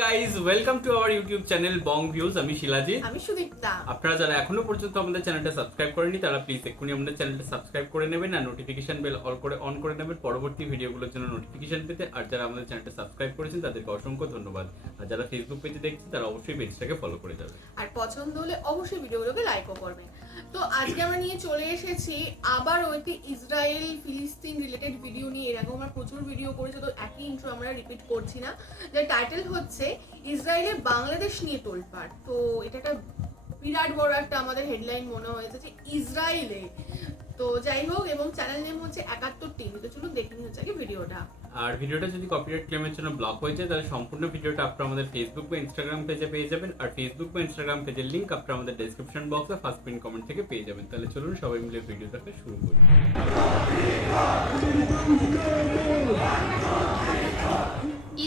Guys, welcome to our YouTube channel Bong views. আমি শিলাজি, আমি সুদীপ্তা। আপনারা যারা এখনো পর্যন্ত আমাদের চ্যানেলটা সাবস্ক্রাইব করেনি তারা প্লিজ এক্ষুনি আমাদের চ্যানেলটা সাবস্ক্রাইব করে নেবেন আর নোটিফিকেশন বেল অন করে নেবেন পরবর্তী ভিডিওগুলোর জন্য নোটিফিকেশন পেতে। আর যারা আমাদের চ্যানেলটা সাবস্ক্রাইব করেছেন তাদেরকে অসংখ্য ধন্যবাদ। আর যারা ফেসবুক পেজে দেখছেন তারা অবশ্যই পেজটাকে ফলো করে যাবেন আর পছন্দ হলে অবশ্যই ভিডিওগুলোকে লাইকও করবেন। তো আজকে আমরা নিয়ে চলে এসেছি আবার ওইটি ইসরায়েল ফিলিস্তিন রিলেটেড ভিডিও নিয়ে। এরকম আমরা প্রচুর ভিডিও করেছি, তো একই ইন্ট্রো আমরা রিপিট করছি না। যার টাইটেল হচ্ছে ইসরায়েলে বাংলাদেশ নিয়ে তোলপাড়। তো এটা একটা বিরাট বড় একটা আমাদের হেডলাইন মনে হয়েছে যে ইসরায়েলে। তো যাই হোক, এবং চ্যানেল নেম হচ্ছে 71 টিভি। তো চলুন দেখে নিই হচ্ছে আগে ভিডিওটা। আর ভিডিওটা যদি কপিরাইট ক্লেমের জন্য ব্লক হয়ে যায় তাহলে সম্পূর্ণ ভিডিওটা আপনারা আমাদের ফেসবুক বা ইনস্টাগ্রাম পেজে পেয়ে যাবেন। আর ফেসবুক বা ইনস্টাগ্রাম পেজের লিংক আপনারা আমাদের ডেসক্রিপশন বক্সে ফার্স্ট পিন কমেন্ট থেকে পেয়ে যাবেন। তাহলে চলুন সবাই মিলে ভিডিওটাকে শুরু করি।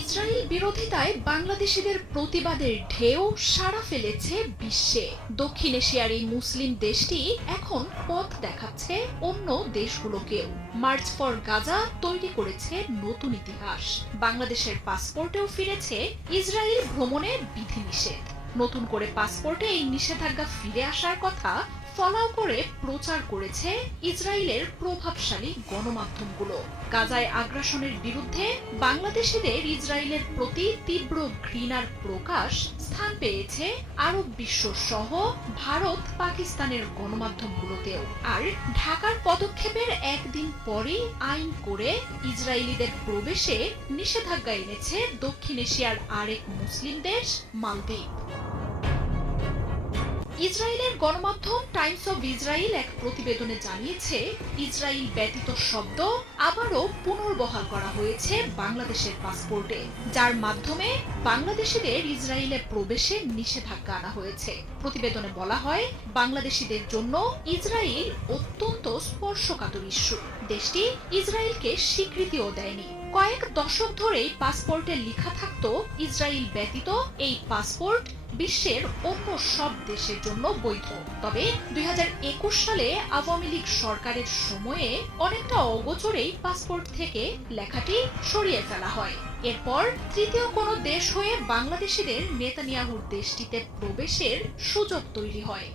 ইসরায়েল বিরোধিতায় বাংলাদেশিদের প্রতিবাদের ঢেউ সাড়া ফেলেছে বিশ্বে। দক্ষিণ এশিয়ার এই মুসলিম দেশটি এখন পথ দেখাচ্ছে অন্য দেশগুলোকেও। মার্চ ফর গাজা তৈরি করেছে নতুন ইতিহাস। বাংলাদেশের পাসপোর্টেও ফিরেছে ইসরায়েল ভ্রমণের বিধিনিষেধ। নতুন করে পাসপোর্টে এই নিষেধাজ্ঞা ফিরে আসার কথা ফলাও করে প্রচার করেছে ইসরায়েলের প্রভাবশালী গণমাধ্যমগুলো। গাজায় আগ্রাসনের বিরুদ্ধে বাংলাদেশিদের ইসরায়েলের প্রতি তীব্র ঘৃণার প্রকাশ স্থান পেয়েছে আরব বিশ্ব সহ ভারত পাকিস্তানের গণমাধ্যমগুলোতেও। আর ঢাকার পদক্ষেপের একদিন পরেই আইন করে ইসরায়েলিদের প্রবেশে নিষেধাজ্ঞা এনেছে দক্ষিণ এশিয়ার আরেক মুসলিম দেশ মালদ্বীপ। ইসরায়েলের গণমাধ্যম টাইমস অব ইসরায়েল এক প্রতিবেদনে জানিয়েছে, ইসরায়েল ব্যতীত শব্দ আবারও পুনর্বহাল করা হয়েছে বাংলাদেশের পাসপোর্টে, যার মাধ্যমে বাংলাদেশিদের ইসরায়েলে প্রবেশে নিষেধাজ্ঞা আনা হয়েছে। প্রতিবেদনে বলা হয়, বাংলাদেশিদের জন্য ইসরায়েল অত্যন্ত স্পর্শকাতর ইস্যু। দেশটি ইসরায়েলকে স্বীকৃতিও দেয়নি। কয়েক দশক ধরেই পাসপোর্টে লেখা থাকতো ইসরায়েল ব্যতীত এই পাসপোর্ট বিশ্বের অন্য সব দেশের জন্য বৈধ। তবে 2021 সালে আওয়ামী লীগ সরকারের সময়ে অনেকটা অগোচরেই পাসপোর্ট থেকে লেখাটি সরিয়ে ফেলা হয়। এরপর তৃতীয় কোনো দেশ হয়ে বাংলাদেশিদের নেতানিয়াহুর দেশটিতে প্রবেশের সুযোগ তৈরি হয়।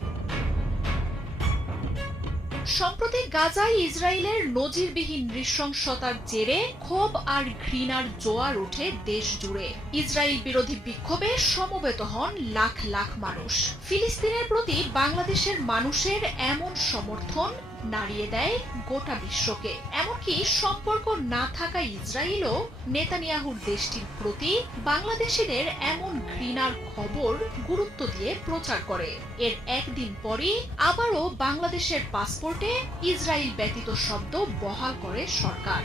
সম্প্রতি গাজায় ইসরায়েলের নজিরবিহীন নৃশংসতার জেরে ক্ষোভ আর ঘৃণার জোয়ার ওঠে দেশ জুড়ে। ইসরায়েল বিরোধী বিক্ষোভে সমবেত হন লাখ লাখ মানুষ। ফিলিস্তিনের প্রতি বাংলাদেশের মানুষের এমন সমর্থন নাড়িয়ে দেয় গোটা বিশ্বকে। এমনকি সম্পর্ক না থাকা ইসরায়েলও নেতানিয়াহুর দেশটির প্রতি বাংলাদেশিদের এমন ঘৃণার খবর গুরুত্ব দিয়ে প্রচার করে। এর একদিন পরই আবারও বাংলাদেশের পাসপোর্টে ইসরায়েল ব্যতীত শব্দ বহাল করে সরকার।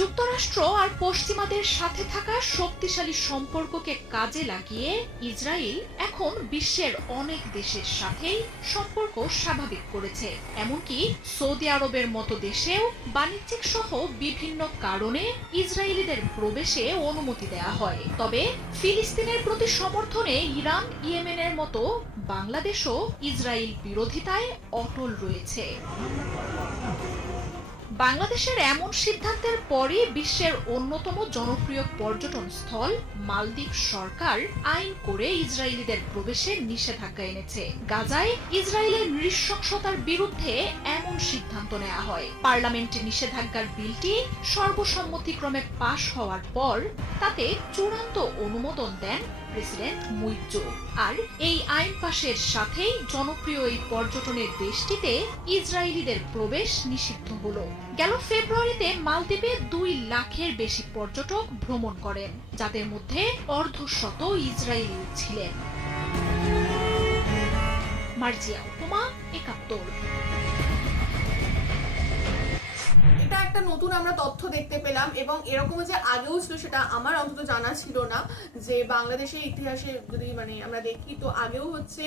যুক্তরাষ্ট্র আর পশ্চিমাদের সাথে থাকা শক্তিশালী সম্পর্ককে কাজে লাগিয়ে ইসরায়েল এখন বিশ্বের অনেক দেশের সাথেই সম্পর্ক স্বাভাবিক করেছে। এমনকি সৌদি আরবের মতো দেশেও বাণিজ্যিক সহ বিভিন্ন কারণে ইসরায়েলিদের প্রবেশে অনুমতি দেওয়া হয়। তবে ফিলিস্তিনের প্রতি সমর্থনে ইরান, ইয়েমেনের মতো বাংলাদেশও ইসরায়েল বিরোধিতায় অটল রয়েছে। বাংলাদেশের এমন সিদ্ধান্তের পরই বিশ্বের অন্যতম জনপ্রিয় পর্যটন স্থল মালদ্বীপ সরকার আইন করে ইসরায়েলিদের প্রবেশে নিষেধাজ্ঞা এনেছে। গাজায় ইসরায়েলের নৃশংসতার বিরুদ্ধে এমন সিদ্ধান্ত নেওয়া হয়। পার্লামেন্টে নিষেধাজ্ঞার বিলটি সর্বসম্মতিক্রমে পাশ হওয়ার পর তাতে চূড়ান্ত অনুমোদন দেন প্রেসিডেন্ট মুইজ্জো। আর এই আইন পাশের সাথেই জনপ্রিয় এই পর্যটনের দেশটিতে ইসরায়েলিদের প্রবেশ নিষিদ্ধ হলো। গেল ফেব্রুয়ারিতে মালদ্বীপে 2 লাখের বেশি পর্যটক ভ্রমণ করেন, যাদের মধ্যে অর্ধশত ইসরায়েলি ছিলেন। মার্জিয়া উপমা, 71। এটা একটা নতুন আমরা তথ্য দেখতে পেলাম, এবং এরকম যে আগেও ছিল সেটা আমার অন্তত জানা ছিল না। যে বাংলাদেশের ইতিহাসে যদি আমরা দেখি, তো আগেও হচ্ছে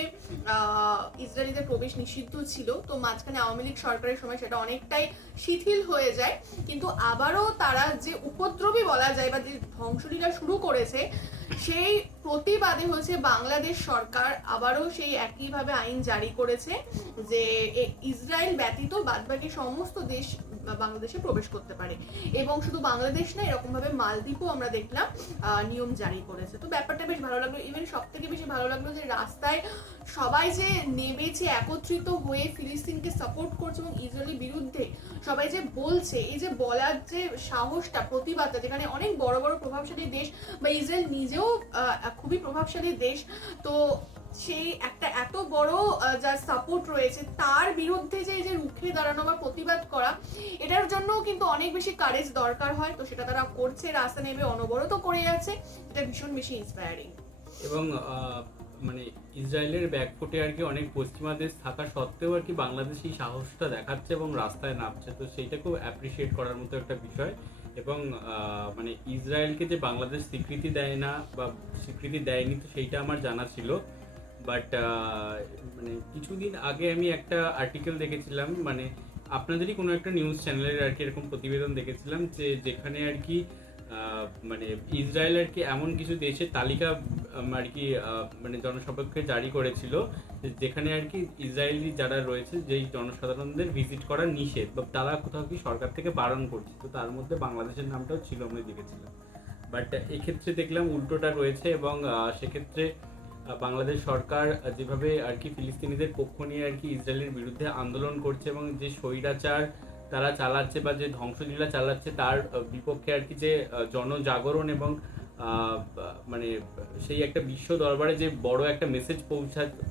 ইসরায়েলিদের প্রবেশ নিষিদ্ধ ছিল। তো মাঝখানে আওয়ামী লীগ সরকারের সময় সেটা অনেকটাই শিথিল হয়ে যায়, কিন্তু আবারও তারা যে উপদ্রবী বলা যায় বা যে ধ্বংসলীলা শুরু করেছে, সেই প্রতিবাদে হচ্ছে বাংলাদেশ সরকার আবারও সেই একইভাবে আইন জারি করেছে যে ইসরায়েল ব্যতীত বাদবাকি সমস্ত দেশ বাংলাদেশে প্রবেশ করতে পারে। এবং শুধু বাংলাদেশ না, এরকম ভাবে মালদ্বীপও আমরা দেখলাম নিয়ম জারি করেছে। তো ব্যাপারটা বেশ ভালো লাগলো। ইভেন সব থেকে বেশি ভালো লাগলো যে রাস্তায় সবাই যে নেমেছে একত্রিত হয়ে ফিলিস্তিনকে সাপোর্ট করছে এবং ইসরায়েলের বিরুদ্ধে সবাই যে বলছে, এই যে বলার যে সাহসটা, প্রতিবাদটা, যেখানে অনেক বড় বড় প্রভাবশালী দেশ বা ইসরায়েল নিজেও খুবই প্রভাবশালী দেশ, তো সেই একটা এত বড় যার সাপোর্ট রয়েছে তার বিরুদ্ধে যে এই যে রুখে দাঁড়ানো বা প্রতিবাদ করা, এটার জন্য কিন্তু অনেক বেশি কারেজ দরকার হয়। তো সেটা তারা করছে, রাস্তা নেমে অনবরত করে যাচ্ছে, এটা ভীষণ বেশি ইন্সপায়ারিং। এবং মানে ইসরায়েলের ব্যাকফুটে আর কি অনেক পশ্চিমা দেশ থাকা সত্ত্বেও আর কি বাংলাদেশ এই সাহসটা দেখাচ্ছে এবং রাস্তায় নামছে, তো সেইটা খুব অ্যাপ্রিসিয়েট করার মতো একটা বিষয়। এবং মানে ইসরায়েলকে যে বাংলাদেশ স্বীকৃতি দেয় না বা স্বীকৃতি দেয়নি, তো সেইটা আমার জানা ছিল। বাট মানে কিছুদিন আগে আমি একটা আর্টিকেল দেখেছিলাম, মানে আপনাদেরই কোনো একটা নিউজ চ্যানেলের আর কি এরকম প্রতিবেদন দেখেছিলাম, যে যেখানে আর কি মানে ইসরায়েল আর কি এমন কিছু দেশের তালিকা আর কি মানে জনসপক্ষে জারি করেছিল, যেখানে আর কি ইসরায়েলি যারা রয়েছে যেই জনসাধারণদের ভিজিট করা নিষেধ বা তারা কোথাও কি সরকার থেকে বারণ করছে, তো তার মধ্যে বাংলাদেশের নামটাও ছিল, আমরা দেখেছিলাম। বাট এক্ষেত্রে দেখলাম উল্টোটা রয়েছে এবং সেক্ষেত্রে বাংলাদেশ সরকার যেভাবে আর কি ফিলিস্তিনিদের পক্ষ নিয়ে আর কি ইসরায়েলের বিরুদ্ধে আন্দোলন করছে এবং যে স্বৈরাচার তারা চালাচ্ছে বা যে ধ্বংসলীলা চালাচ্ছে তার বিপক্ষে আর কি যে জনজাগরণ এবং মানে সেই একটা বিশ্ব দরবারে যে বড় একটা মেসেজ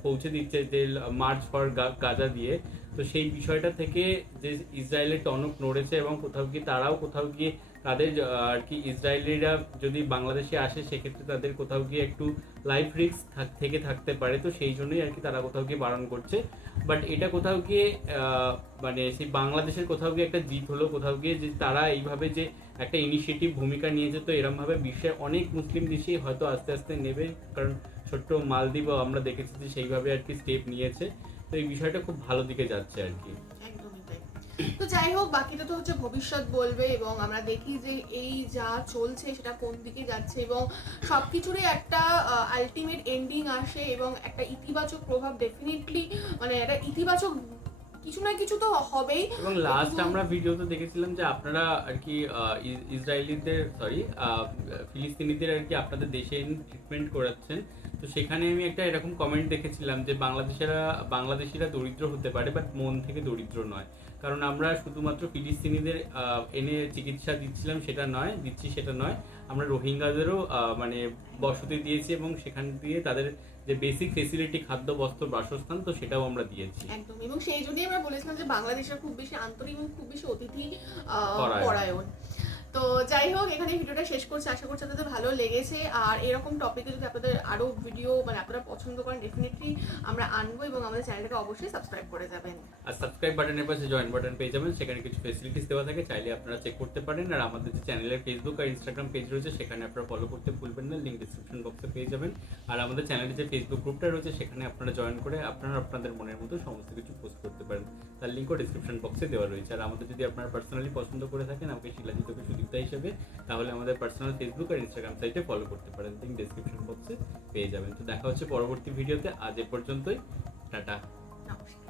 পৌঁছে দিচ্ছে যে মার্চ ফর গাজা দিয়ে, তো সেই বিষয়টা থেকে যে ইসরায়েলের টনক নড়েছে এবং কোথাও গিয়ে তারাও কোথাও গিয়ে তাদের আর কি ইসরায়েলিরা যদি বাংলাদেশে আসে সেক্ষেত্রে তাদের কোথাও গিয়ে একটু লাইফ রিস্ক থেকে থাকতে পারে, তো সেই জন্যই আর কি তারা কোথাও গিয়ে বারণ করছে। বাট এটা কোথাও গিয়ে মানে সেই বাংলাদেশের কোথাও গিয়ে একটা জিত হলো, কোথাও গিয়ে যে তারা এইভাবে যে একটা ইনিশিয়েটিভ ভূমিকা নিয়েছে, তো এরমভাবে বিশ্বের অনেক মুসলিম দেশেই হয়তো আস্তে আস্তে নেবে, কারণ ছোট্ট মালদ্বীপও আমরা দেখেছি যে সেইভাবে আর কি স্টেপ নিয়েছে, তো এই বিষয়টা খুব ভালো দিকে যাচ্ছে আর কি। একদমই তাই। তো যাই হোক, বাকিটা তো হচ্ছে ভবিষ্যৎ বলবে এবং আমরা দেখি যে এই যা চলছে সেটা কোন দিকে যাচ্ছে এবং সবকিছুরই একটা আলটিমেট এন্ডিং আসে এবং একটা ইতিবাচক প্রভাব ডেফিনেটলি, মানে একটা ইতিবাচক কিছু না কিছু তো হবেই। এবং লাস্ট আমরা ভিডিওতে দেখেছিলাম যে আপনারা আর কি ইসরায়েলিদের ফিলিস্তিনিদের আর কি আপনাদের দেশে ট্রিটমেন্ট করাচ্ছেন, তো সেখানে আমি একটা এরকম কমেন্ট দেখেছিলাম যে বাংলাদেশিরা দরিদ্র হতে পারে বাট মন থেকে দরিদ্র নয়, কারণ আমরা শুধুমাত্র ফিলিস্তিনিদের এনে চিকিৎসা দিচ্ছি সেটা নয়, আমরা রোহিঙ্গাদেরও মানে বসতি দিয়েছি এবং সেখান দিয়ে তাদের যে বেসিক ফেসিলিটি, খাদ্য, বস্ত্র, বাসস্থান, তো সেটাও আমরা দিয়েছি একদম। এবং সেই জন্যই আমরা বলেছিলাম যে বাংলাদেশের খুব বেশি আন্তরিক এবং খুব বেশি অতিথি পরায়ণ। তো যাই হোক, এখানে ভিডিওটা শেষ করছি, আশা করছি আপনাদের ভালো লেগেছে। আর এরকম টপিকে যদি আপনাদের আরো ভিডিও মানে আপনারা পছন্দ করেন, ডেফিনেটলি আমরা আনবো এবং আমাদের চ্যানেলটাকে অবশ্যই সাবস্ক্রাইব করে যাবেন। আর সাবস্ক্রাইব বাটনের পাশে জয়েন বাটন পেয়ে যাবেন, সেখানে কিছু ফেসিলিটিস দেওয়া থাকে, চাইলে আপনারা চেক করতে পারেন। আর আমাদের যে চ্যানেলের ফেসবুক আর ইনস্টাগ্রাম পেজ রয়েছে সেখানে আপনারা ফলো করতে ভুলবেন না, লিঙ্ক ডিসক্রিপশন বক্সে পেয়ে যাবেন। আর আমাদের চ্যানেলের যে ফেসবুক গ্রুপটা রয়েছে সেখানে আপনারা জয়েন করে আপনারা আপনাদের মনের মতো সমস্ত কিছু পোস্ট করতে পারেন, তার লিঙ্কও ডিসক্রিপশন বক্সে দেওয়া রয়েছে। আর আমাদের যদি আপনারা পার্সোনালি পছন্দ করে থাকেন আমাকে শিলাজিতকে সুদীপ্তা হিসেবে, তাহলে আমাদের পার্সোনাল ফেসবুক আর ইনস্টাগ্রাম সাইটে ফলো করতে পারেন, লিঙ্ক ডিসক্রিপশন বক্সে পেয়ে যাবেন। তো দেখা হচ্ছে পরবর্তী ভিডিওতে, আজ এ পর্যন্তই, টাটা। নমস্কার।